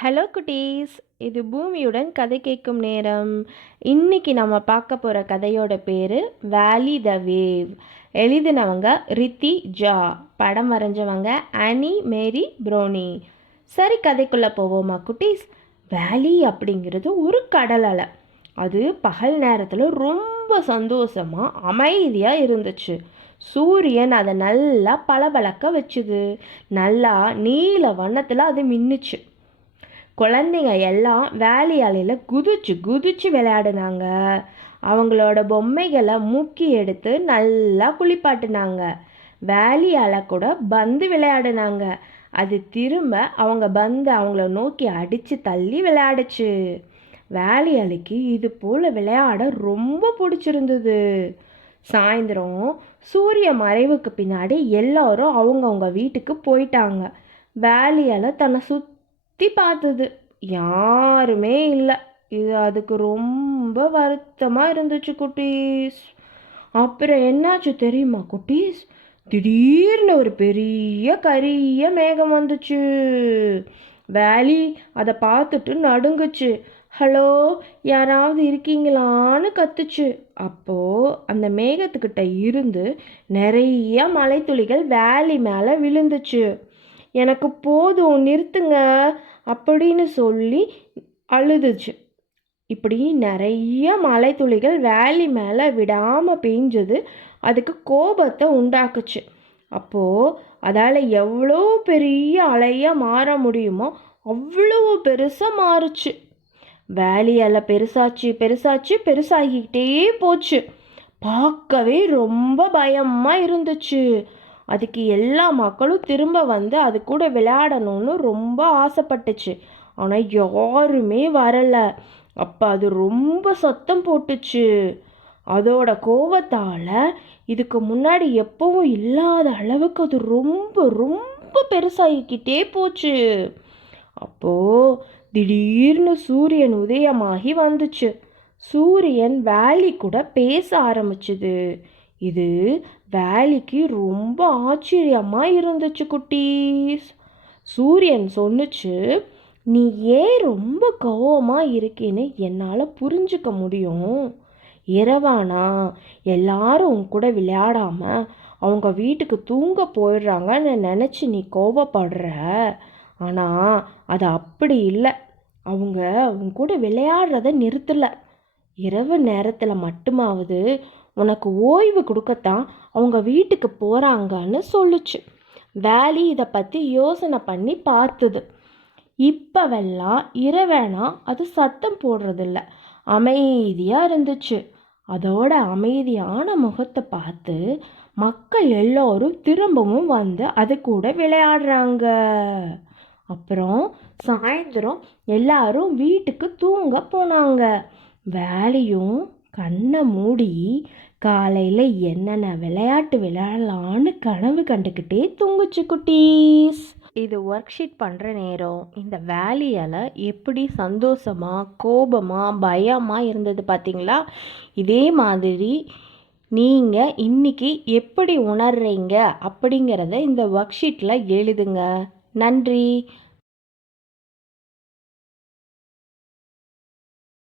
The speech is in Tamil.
ஹலோ குட்டீஸ். இது பூமியுடன் கதை கேட்கும் நேரம். இன்னைக்கு நம்ம பார்க்க போகிற கதையோட பேர் வேலி த வேவ் எழுதினவங்க ரித்தி ஜா. படம் வரைஞ்சவங்க ஆனி மேரி ப்ரோனி. சரி கதைக்குள்ளே போவோமா குட்டீஸ்? வேலி அப்படிங்கிறது ஒரு கடல் அலை. அது பகல் நேரத்தில் ரொம்ப சந்தோஷமாக அமைதியாக இருந்துச்சு. சூரியன் அதை நல்லா பளபளக்க வச்சுது. நல்லா நீல வண்ணத்தில் அது மின்னுச்சு. குழந்தைங்க எல்லாம் வேலையாலையில் குதிச்சு குதிச்சு விளையாடுனாங்க. அவங்களோட பொம்மைகளை முக்கி எடுத்து நல்லா குளிப்பாட்டினாங்க. வேலி கூட பந்து விளையாடுனாங்க. அது திரும்ப அவங்க பந்து அவங்கள நோக்கி அடித்து தள்ளி விளையாடுச்சு. வேலி இது போல் விளையாட ரொம்ப பிடிச்சிருந்தது. சாயந்தரம் சூரிய மறைவுக்கு பின்னாடி எல்லாரும் அவங்கவுங்க வீட்டுக்கு போயிட்டாங்க. வேலியால் தன்னை சுற்றி பார்த்தது. யாருமே இல்லை. இது அதுக்கு ரொம்ப வருத்தமாக இருந்துச்சு குட்டீஸ். அப்புறம் என்னாச்சு தெரியுமா குட்டீஸ்? திடீர்னு ஒரு பெரிய கரிய மேகம் வந்துச்சு. வேலி அதை பார்த்துட்டு நடுங்குச்சு. ஹலோ யாராவது இருக்கீங்களான்னு கத்துச்சு. அப்போது அந்த மேகத்துக்கிட்ட இருந்து நிறைய மலைத்துளிகள் வேலி மேலே விழுந்துச்சு. எனக்கு போதும் நிறுத்துங்க அப்படின்னு சொல்லி அழுதுச்சு. இப்படி நிறைய மலைத்துளிகள் வேலி மேலே விடாமல் பெஞ்சது அதுக்கு கோபத்தை உண்டாக்குச்சு. அப்போது அதால் எவ்வளோ பெரிய அலையாக மாற முடியுமோ அவ்வளோ பெருசாக மாறுச்சு. வேலியால் பெருசாச்சு பெருசாச்சு பெருசாகிக்கிட்டே போச்சு. பார்க்கவே ரொம்ப பயமாக இருந்துச்சு. அதுக்கு எல்லா மக்களும் திரும்ப வந்து அது கூட விளையாடணும்னு ரொம்ப ஆசைப்பட்டுச்சு. ஆனால் யாருமே வரலை. அப்போ அது ரொம்ப சத்தம் போட்டுச்சு. அதோட கோவத்தால் இதுக்கு முன்னாடி எப்பவும் இல்லாத அளவுக்கு அது ரொம்ப ரொம்ப பெருசாகிக்கிட்டே போச்சு. அப்போது திடீர்னு சூரியன் உதயமாகி வந்துச்சு. சூரியன் வேலி கூட பேச ஆரம்பிச்சுது. இது வேலிக்கு ரொம்ப ஆச்சரியமாக இருந்துச்சு குட்டீஸ். சூரியன் சொன்னுச்சு நீ ஏன் ரொம்ப கோவமாக இருக்கேன்னு என்னால் புரிஞ்சுக்க முடியும். இரவானா எல்லாரும் உன் கூட விளையாடாமல் அவங்க வீட்டுக்கு தூங்க போயிடுறாங்கன்னு நினச்சி நீ கோவப்படுற. ஆனால் அது அப்படி இல்லை. அவங்க உன் கூட விளையாடுறத நிறுத்தலை. இரவு நேரத்தில் மட்டுமாவது உனக்கு ஓய்வு கொடுக்கத்தான் அவங்க வீட்டுக்கு போகிறாங்கன்னு சொல்லுச்சு. வேலி இதை பற்றி யோசனை பண்ணி பார்த்துது. இப்போவெல்லாம் இரவேனா அது சத்தம் போடுறதில்ல. அமைதியாக இருந்துச்சு. அதோட அமைதியான முகத்தை பார்த்து மக்கள் எல்லோரும் திரும்பவும் வந்து அது கூட விளையாடுறாங்க. அப்புறம் சாயந்தரம் எல்லாரும் வீட்டுக்கு தூங்க போனாங்க. வேலையும் கண்ணை மூடி காலையில் என்னென்ன விளையாட்டு விளையாடலான்னு கனவு கண்டுக்கிட்டே தூங்குச்சு குட்டீஸ். இது ஒர்க் ஷீட் பண்ணுற நேரம். இந்த வேலியால் எப்படி சந்தோஷமாக கோபமாக பயமாக இருந்தது பார்த்தீங்களா இதே மாதிரி நீங்கள் இன்னைக்கு எப்படி உணர்றீங்க அப்படிங்கிறத இந்த ஒர்க் ஷீட்டில் எழுதுங்க. நன்றி.